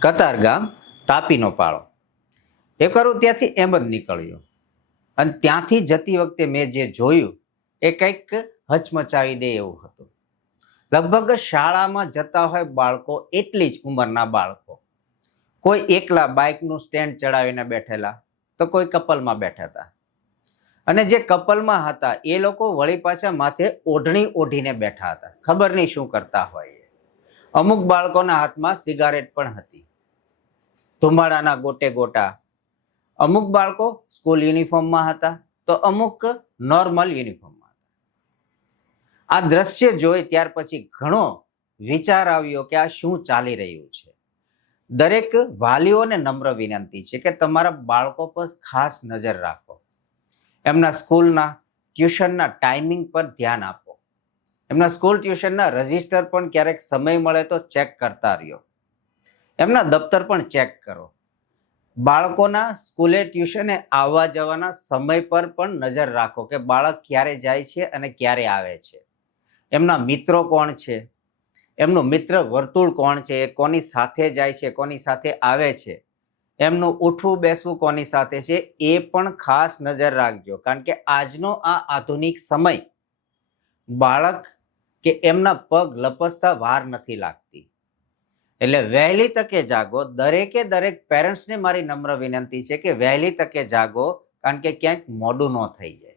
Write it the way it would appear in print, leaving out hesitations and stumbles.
કતારગામ તાપીનો પાળો. એકવાર હું ત્યાંથી એમ જ નીકળ્યો અને ત્યાંથી જતી વખતે મેં જે જોયું એ કંઈક હચમચાવી દે એવું હતું. લગભગ શાળામાં જતા હોય બાળકો એટલી જ ઉંમરના બાળકો, કોઈ એકલા બાઇકનું સ્ટેન્ડ ચડાવીને બેઠેલા તો કોઈ કપલમાં બેઠા હતા. અને જે કપલમાં હતા એ લોકો વળી પાછા માથે ઓઢણી ઓઢીને બેઠા હતા. ખબર નહીં શું કરતા હોય. અમુક બાળકોના હાથમાં સિગારેટ પણ હતી, ધુમાડાના ગોટે ગોટા. અમુક બાળકો સ્કૂલ યુનિફોર્મમાં હતા તો અમુક નોર્મલ યુનિફોર્મમાં હતા. આ દ્રશ્ય જોઈ ત્યાર પછી ઘણો વિચાર આવ્યો કે આ શું ચાલી રહ્યું છે. દરેક વાલીઓને નમ્ર વિનંતી છે કે તમારા બાળકો પર ખાસ નજર રાખો. એમના સ્કૂલના ટ્યુશનના ટાઈમિંગ પર ધ્યાન આપો. એમના સ્કૂલ ટ્યુશનના રજિસ્ટર પણ ક્યારેક સમય મળે તો ચેક કરતા રહ્યો. એમના દફતર પણ ચેક કરો. બાળકોના સ્કૂલે ટ્યુશને આવવા જવાના સમય પર પણ નજર રાખો કે બાળક ક્યારે જાય છે અને ક્યારે આવે છે. એમના મિત્રો કોણ છે, એમનું મિત્ર વર્તુળ કોણ છે, એ કોની સાથે જાય છે, કોની સાથે આવે છે, એમનું ઉઠવું બેસવું કોની સાથે છે, એ પણ ખાસ નજર રાખજો. કારણ કે આજનો આ આધુનિક સમય બાળક કે એમના પગ લપસતા વાર નથી લાગતી. એટલે વહેલી તકે જાગો. દરેકે દરેક પેરેન્ટ્સને મારી નમ્ર વિનંતી છે કે વહેલી તકે જાગો, કારણ કે ક્યાંક મોડું ન થઈ જાય.